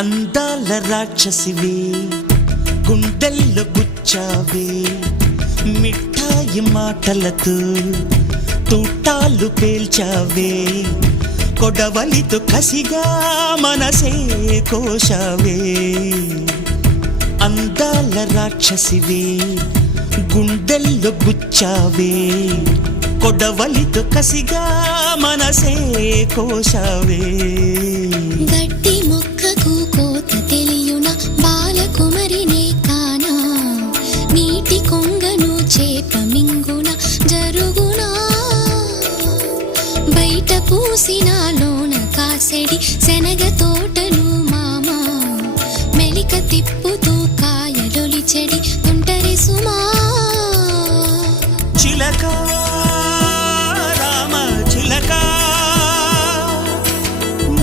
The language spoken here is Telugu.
అందాల రాక్షసివే గుండెల్లో గుచ్చావే మిఠాయి మాటలతో తూటాలు పేల్చావే కొడవలితో కసిగా మనసే కోశావే అందాల రాక్షసివే గుండెల్లో గుచ్చావే కొడవలితో కసిగా మనసే కోశావే గట్టి మొక్కకు కోత తెలియున బాలకుమరినే కానా నీటి కొంగను చేప మింగున జరుగునా బయట పూసినాలోన కాసెడి శనగ తోటను మామా మెలిక తిప్పుతూ కాయలొలి చెడి తుంటరి సుమా చిలక